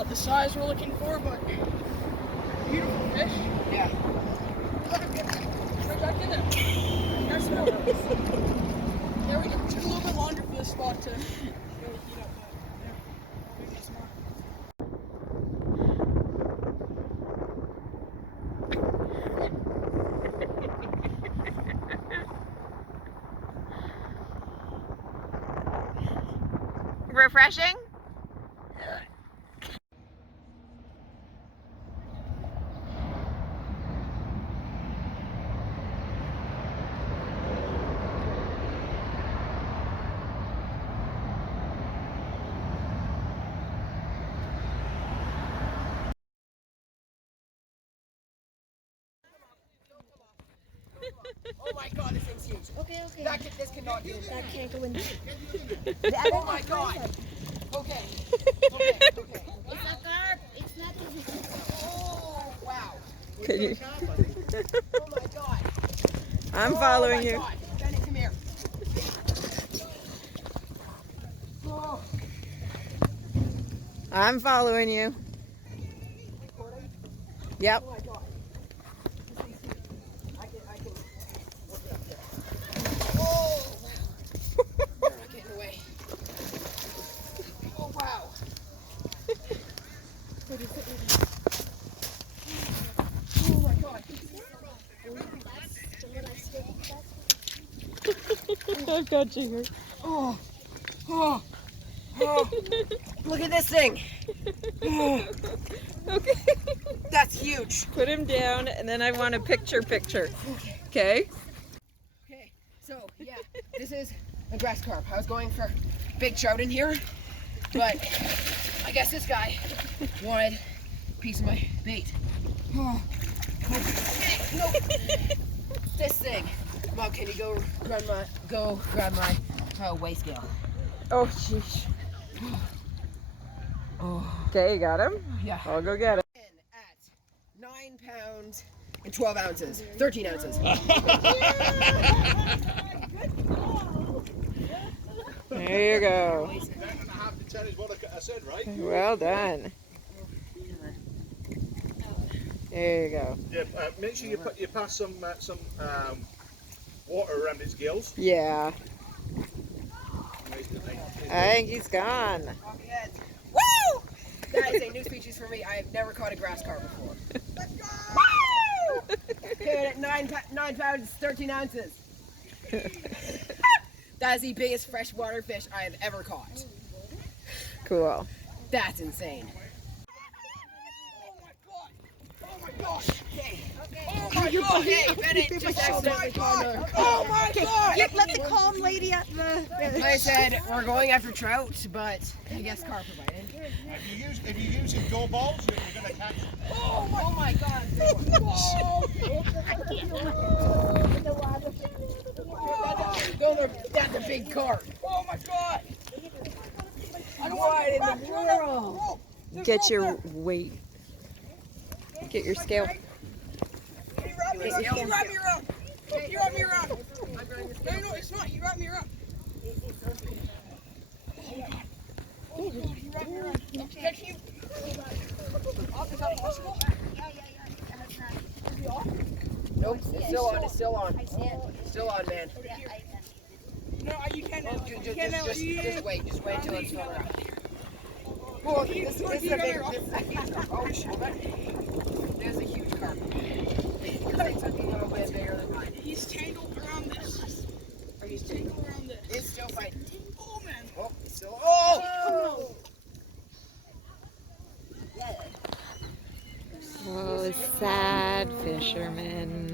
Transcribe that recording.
Not the size we're looking for, but beautiful fish. Yeah. Right back in there. That's more. There we go. Took a little bit longer for this spot to really heat up, but yeah. Maybe it's not. Refreshing? Oh my god, this thing's huge. Okay, okay. This cannot do That can't go in there. Oh my god. Okay. Okay. Okay. It's a carp. It's not a Oh wow. Can you? Oh my god. I'm following you. Oh my god. Benny, come here. Oh. I'm following you. Yep. Oh my god. This thing's huge. I can work it up there. Oh! They're not getting away. Oh wow. Oh my god. I've got you here. Oh. Oh. Oh. Look at this thing. Oh. Okay. That's huge. Put him down, and then I want a picture. Okay? Okay, so yeah, this is a grass carp. I was going for big trout in here, but I guess this guy wanted a piece of my bait. Oh, no. This thing. Mom, can you go grab my weigh scale? Oh, sheesh. Oh, Okay, you got him? yeah. I'll go get him. At 9 pounds and 12 ounces, 13 ounces. There you go. Well done. There you go. Yeah, make sure you pass some water around his gills. Yeah. I think he's gone. Woo! That is a new species for me. I have never caught a grass carp before. Woo! Okay, at 9 pounds, 13 ounces. That is the biggest freshwater fish I have ever caught. Cool. That's insane. Oh my god! Okay. Oh my god! Hey, Bennett just accidentally caught her. Oh my god! Let the calm lady at the. I said we're going after trout, but I guess carp are biting. If you use your go balls, you're going to catch them. Oh my god! That's a big carp. Oh my god! I don't What want to in get the back. world? Get your weight. Get your scale. Can you wrap me around? Can you wrap me around? Can you wrap me around? No, it's not. You wrap me around. Oh god, you wrap me around. Can you? Off, is that possible? Is he off? Nope, it's still on. It's still on. I see it. Still on, man. No, you can't. Just wait. Just wait till it's further out. Whoa, this is a big. Oh shit! There's a huge carp. This thing's a little bit bigger than mine. He's tangled around this. He's tangled around this. It's still fighting. Oh man. Oh, it's still. Oh! Oh, sad fisherman.